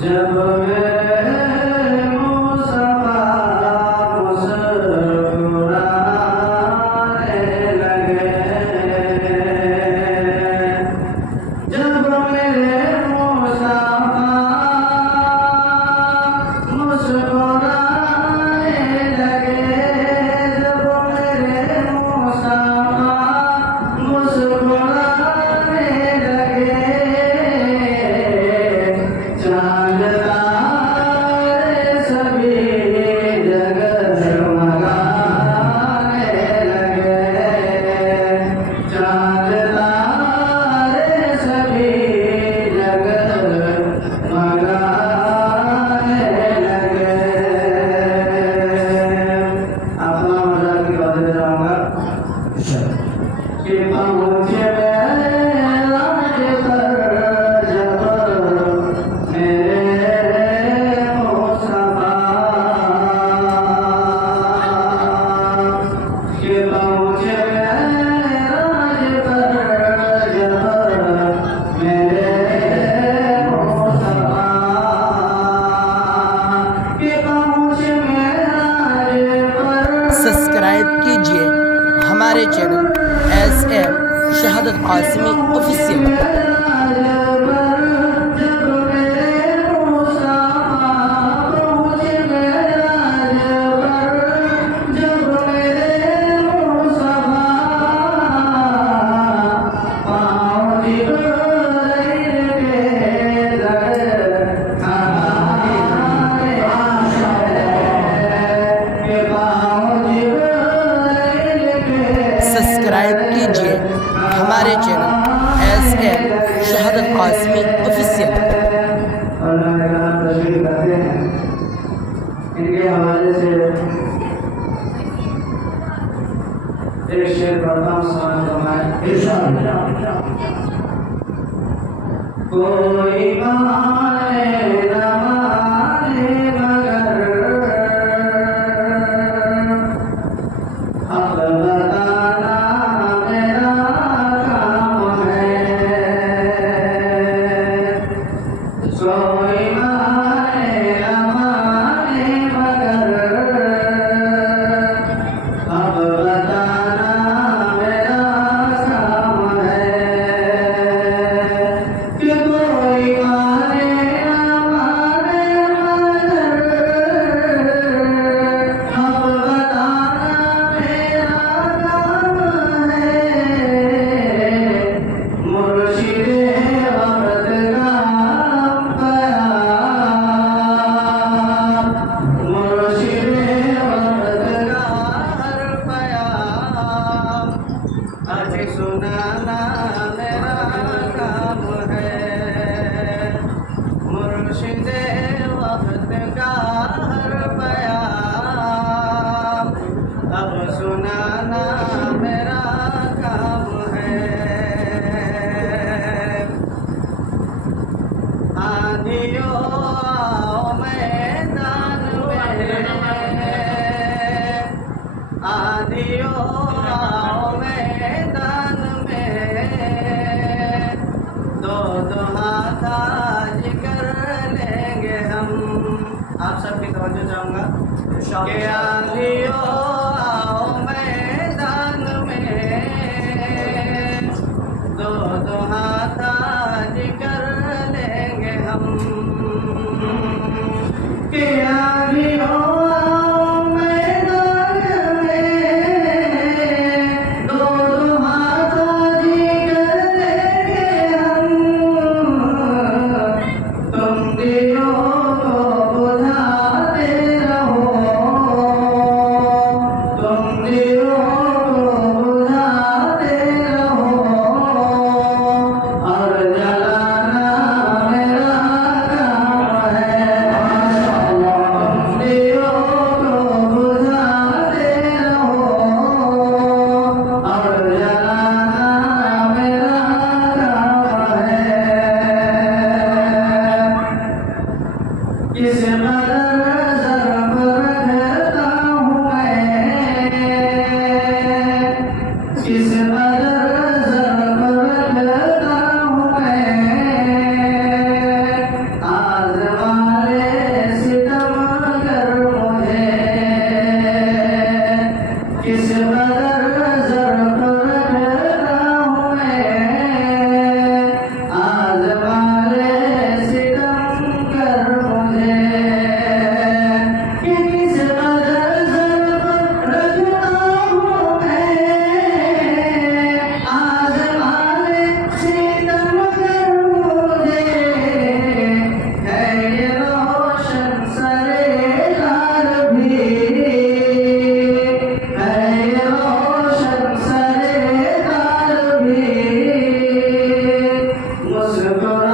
जब सब्सक्राइब कीजिए हमारे चैनल SM शहादत कासमी ऑफिशियल। सब्सक्राइब कीजिए हमारे चैनल SM शहादत कासमी ऑफिशियल। इनके हवाले से एक शेर पढ़ता हूँ, समझ कोई माने न माने मगर अब बताना मेरा काम है। कोई माने न माने मगर अब बताना मेरा काम है। कि कोई माने न माने मगर अब बताना मेरा काम है। मुर्शिदे वक्त का प्यार, मुर्शिदे वक्त का हर प्यार आज सुनाना मेरा काम है। मुर्शिदे वक्त का हर प्यार अब सुनाना मेरा काम है। आंधियों आओ मैदान में, आंधियों आओ मैदान में, दो दो हाथ आज कर लेंगे हम। आप सबकी तवज्जो चाहूँगा कि आंधियों आओ मैदान में, दो दो हाथ आज कर लेंगे हम। कि आंधियों आओ मैदान में, दो दो हाथ आज कर लेंगे हम। तुम दिलों को बुझाते रहो, मुस्कुरा